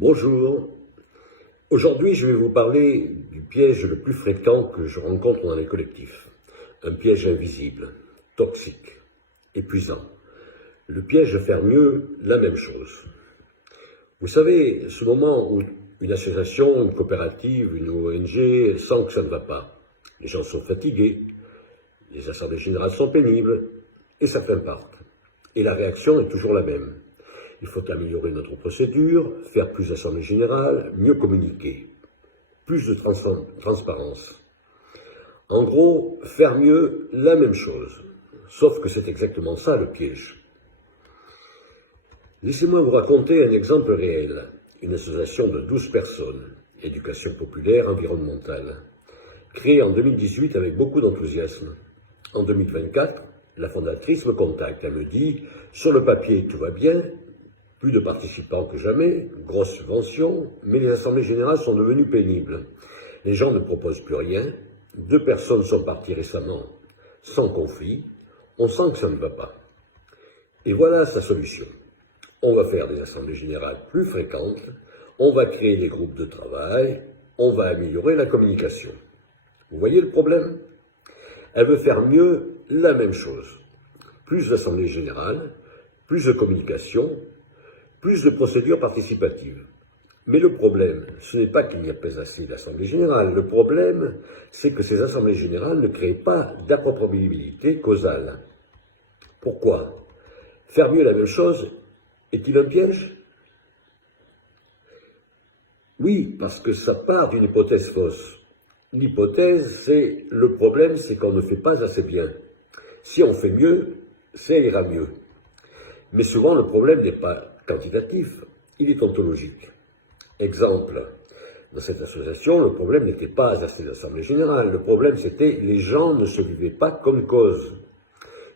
Bonjour, aujourd'hui je vais vous parler du piège le plus fréquent que je rencontre dans les collectifs. Un piège invisible, toxique, épuisant. Le piège de faire mieux la même chose. Vous savez, ce moment où une association, une coopérative, une ONG sent que ça ne va pas. Les gens sont fatigués, les assemblées générales sont pénibles, et certains partent. Et la réaction est toujours la même. Il faut améliorer notre procédure, faire plus d'assemblées générales, mieux communiquer, plus de transparence. En gros, faire mieux la même chose. Sauf que c'est exactement ça le piège. Laissez-moi vous raconter un exemple réel. Une association de 12 personnes, éducation populaire environnementale, créée en 2018 avec beaucoup d'enthousiasme. En 2024, la fondatrice me contacte. Elle me dit « Sur le papier, tout va bien, plus de participants que jamais, grosse subvention, mais les assemblées générales sont devenues pénibles. Les gens ne proposent plus rien, 2 personnes sont parties récemment sans conflit, on sent que ça ne va pas. Et voilà sa solution. On va faire des assemblées générales plus fréquentes, on va créer des groupes de travail, on va améliorer la communication. Vous voyez le problème? Elle veut faire mieux la même chose. Plus d'assemblées générales, plus de communication, plus de procédures participatives. Mais le problème, ce n'est pas qu'il n'y a pas assez d'assemblées générales. Le problème, c'est que ces assemblées générales ne créent pas d'appropriabilité causale. Pourquoi? Faire mieux la même chose est-il un piège? Oui, parce que ça part d'une hypothèse fausse. L'hypothèse, c'est le problème, c'est qu'on ne fait pas assez bien. Si on fait mieux, ça ira mieux. Mais souvent, le problème n'est pas quantitatif, il est ontologique. Exemple, dans cette association, le problème n'était pas assez d'assemblée générale, le problème c'était les gens ne se vivaient pas comme cause.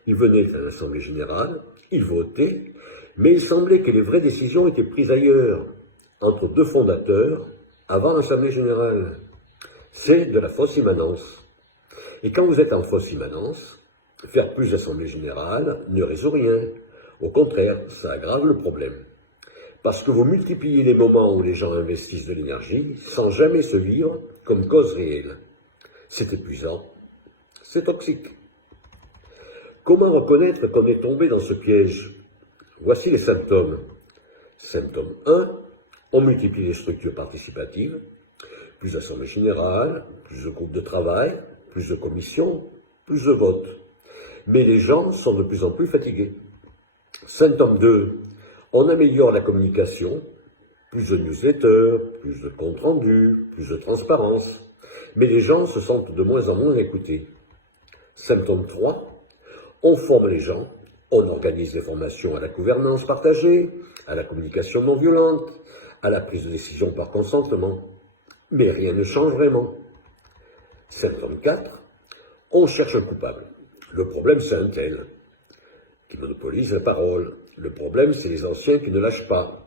Ils venaient à l'assemblée générale, ils votaient, mais il semblait que les vraies décisions étaient prises ailleurs, entre 2 fondateurs, avant l'assemblée générale. C'est de la fausse immanence. Et quand vous êtes en fausse immanence, faire plus d'assemblée générale ne résout rien. Au contraire, ça aggrave le problème. Parce que vous multipliez les moments où les gens investissent de l'énergie sans jamais se vivre comme cause réelle. C'est épuisant, c'est toxique. Comment reconnaître qu'on est tombé dans ce piège? Voici les symptômes. Symptôme 1, on multiplie les structures participatives, plus d'assemblées générales, plus de groupes de travail, plus de commissions, plus de votes. Mais les gens sont de plus en plus fatigués. Symptôme 2, on améliore la communication, plus de newsletters, plus de comptes rendus, plus de transparence, mais les gens se sentent de moins en moins écoutés. Symptôme 3, on forme les gens, on organise des formations à la gouvernance partagée, à la communication non violente, à la prise de décision par consentement, mais rien ne change vraiment. Symptôme 4, on cherche un coupable. Le problème c'est un tel qui monopolise la parole. Le problème, c'est les anciens qui ne lâchent pas.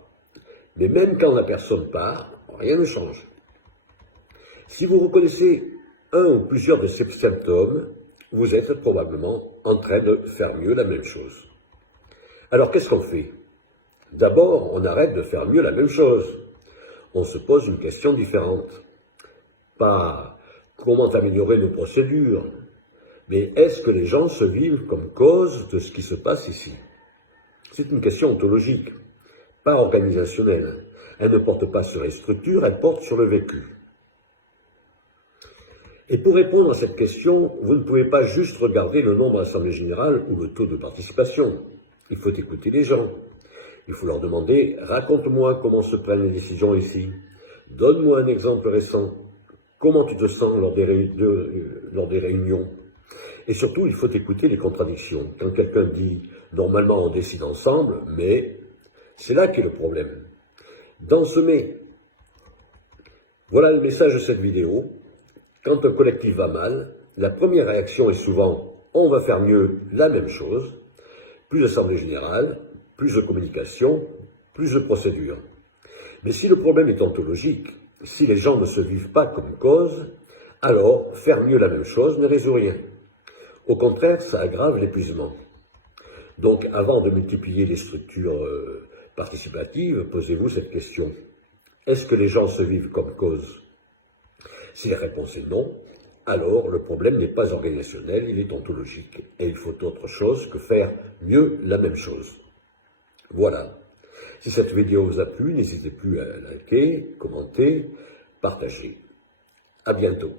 Mais même quand la personne part, rien ne change. Si vous reconnaissez un ou plusieurs de ces symptômes, vous êtes probablement en train de faire mieux la même chose. Alors qu'est-ce qu'on fait? D'abord, on arrête de faire mieux la même chose. On se pose une question différente. Pas comment améliorer nos procédures, mais est-ce que les gens se vivent comme cause de ce qui se passe ici? C'est une question ontologique, pas organisationnelle. Elle ne porte pas sur les structures, elle porte sur le vécu. Et pour répondre à cette question, vous ne pouvez pas juste regarder le nombre d'assemblées générales ou le taux de participation. Il faut écouter les gens. Il faut leur demander « Raconte-moi comment se prennent les décisions ici. Donne-moi un exemple récent. Comment tu te sens lors des réunions ?» Et surtout, il faut écouter les contradictions. Quand quelqu'un dit « normalement on décide ensemble, mais… » c'est là qu'est le problème. Dans ce « mais », voilà le message de cette vidéo. Quand un collectif va mal, la première réaction est souvent « on va faire mieux la même chose », plus d'assemblée générale, plus de communication, plus de procédures. Mais si le problème est ontologique, si les gens ne se vivent pas comme cause, alors faire mieux la même chose ne résout rien. Au contraire, ça aggrave l'épuisement. Donc, avant de multiplier les structures participatives, posez-vous cette question. Est-ce que les gens se vivent comme cause? Si la réponse est non, alors le problème n'est pas organisationnel, il est ontologique. Et il faut autre chose que faire mieux la même chose. Voilà. Si cette vidéo vous a plu, n'hésitez plus à liker, commenter, partager. À bientôt.